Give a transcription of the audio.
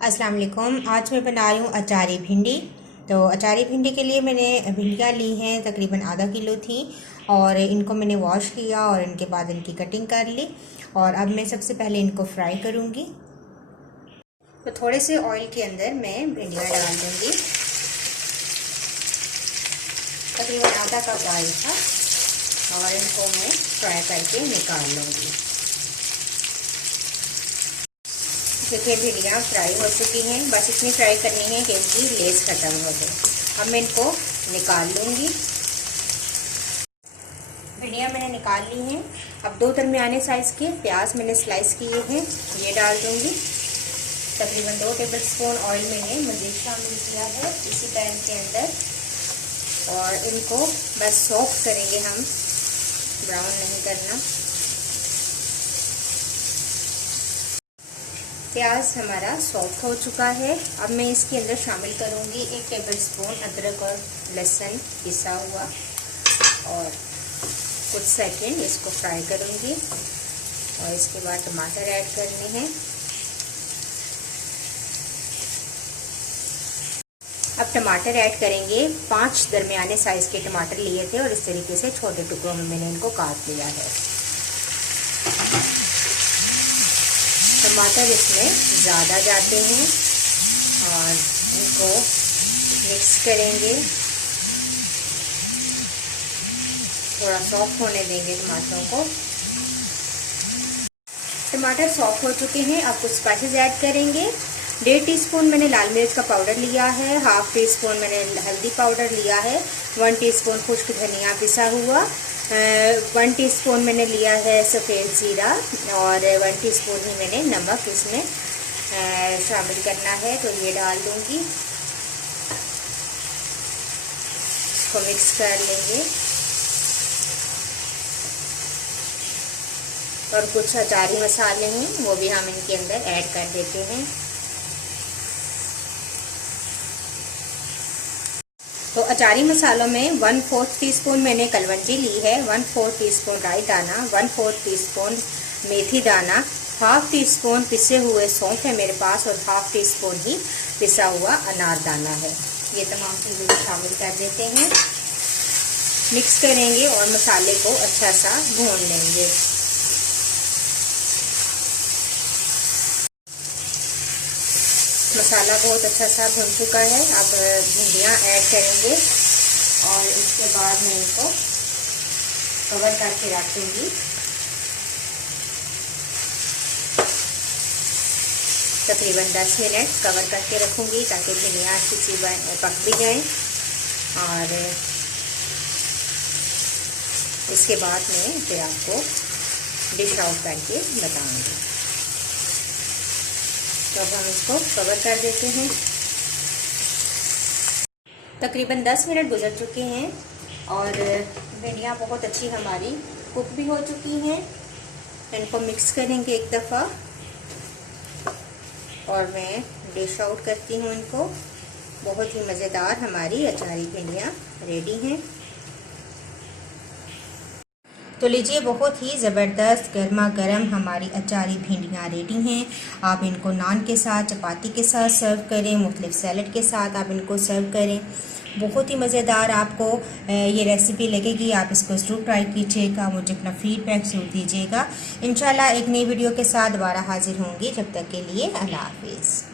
अस्सलाम वालेकुम। आज मैं बना रही हूँ अचारी भिंडी। तो अचारी भिंडी के लिए मैंने भिंडियाँ ली हैं, तकरीबन आधा किलो थी। और इनको मैंने वॉश किया और इनके बाद इनकी कटिंग कर ली। और अब मैं सबसे पहले इनको फ्राई करूँगी। तो थोड़े से ऑयल के अंदर मैं भिंडियाँ डाल दूँगी। तकरीबन आधा कप ऑयल था और इनको मैं फ्राई करके निकाल लूँगी। देखिए भिंडियाँ फ्राई हो चुकी हैं, बस इतनी फ्राई करनी है कि इनकी लेस खत्म हो जाए। अब मैं इनको निकाल लूँगी। भिंडियाँ मैंने निकाल ली हैं। अब 2 दरमियाने साइज़ के प्याज मैंने स्लाइस किए हैं, ये डाल दूँगी। तकरीबन 2 टेबलस्पून ऑयल मैंने मज़ीद शामिल किया है इसी पैन के अंदर। और इनको बस सॉफ्ट करेंगे हम, ब्राउन नहीं करना। प्याज हमारा सॉफ्ट हो चुका है। अब मैं इसके अंदर शामिल करूँगी 1 टेबलस्पून अदरक और लहसुन पिसा हुआ और कुछ सेकंड इसको फ्राई करूँगी। और इसके बाद टमाटर ऐड करने हैं। अब टमाटर ऐड करेंगे। 5 दरमियाने साइज़ के टमाटर लिए थे और इस तरीके से छोटे टुकड़ों में मैंने इनको काट लिया है। टमाटर इसमें ज़्यादा जाते हैं और इनको मिक्स करेंगे, थोड़ा सॉफ्ट होने देंगे टमाटरों को। टमाटर सॉफ्ट हो चुके हैं। अब कुछ स्पाइसेस ऐड करेंगे। 1.5 टीस्पून मैंने लाल मिर्च का पाउडर लिया है, 1/2 टीस्पून मैंने हल्दी पाउडर लिया है, 1 टीस्पून खुश्क धनिया पिसा हुआ, 1 टीस्पून मैंने लिया है सफ़ेद ज़ीरा और 1 टीस्पून ही मैंने नमक इसमें शामिल करना है। तो ये डाल दूँगी, इसको मिक्स कर लेंगे। और कुछ अचारी मसाले हैं वो भी हम इनके अंदर ऐड कर देते हैं। तो अचारी मसालों में 1/4 टीस्पून मैंने कलवंजी ली है, 1/4 टीस्पून राई दाना, 1/4 टीस्पून मेथी दाना, 1/2 टीस्पून पिसे हुए सौंफ है मेरे पास और 1/2 टीस्पून ही पिसा हुआ अनार दाना है। ये तमाम चीज़ें शामिल कर देते हैं, मिक्स करेंगे और मसाले को अच्छा सा भून लेंगे। मसाला बहुत अच्छा सा भुन चुका है। अब भिंडियाँ ऐड करेंगे और इसके बाद मैं इनको कवर करके रख दूँगी। तकरीबन 10 मिनट कवर करके रखूँगी ताकि भिंडियाँ अच्छी सी पक भी जाएं। और इसके बाद मैं फिर आपको डिश आउट करके बताऊँगी। तो अब हम इसको कवर कर देते हैं। तकरीबन 10 मिनट गुजर चुके हैं और भिंडियाँ बहुत अच्छी हमारी कुक भी हो चुकी हैं। इनको मिक्स करेंगे एक दफ़ा और मैं डिश आउट करती हूँ इनको। बहुत ही मज़ेदार हमारी अचारी भिंडियाँ रेडी हैं। तो लीजिए, बहुत ही ज़बरदस्त गर्मा गर्म हमारी अचारी भिंडियाँ रेडी हैं। आप इनको नान के साथ, चपाती के साथ सर्व करें, मुख्तलिफ सैलड के साथ आप इनको सर्व करें। बहुत ही मज़ेदार आपको ये रेसिपी लगेगी। आप इसको ज़रूर ट्राई कीजिएगा, मुझे अपना फीडबैक ज़रूर दीजिएगा। इंशाल्लाह एक नई वीडियो के साथ दोबारा हाजिर होंगी। जब तक के लिए अल्लाह हाफिज़।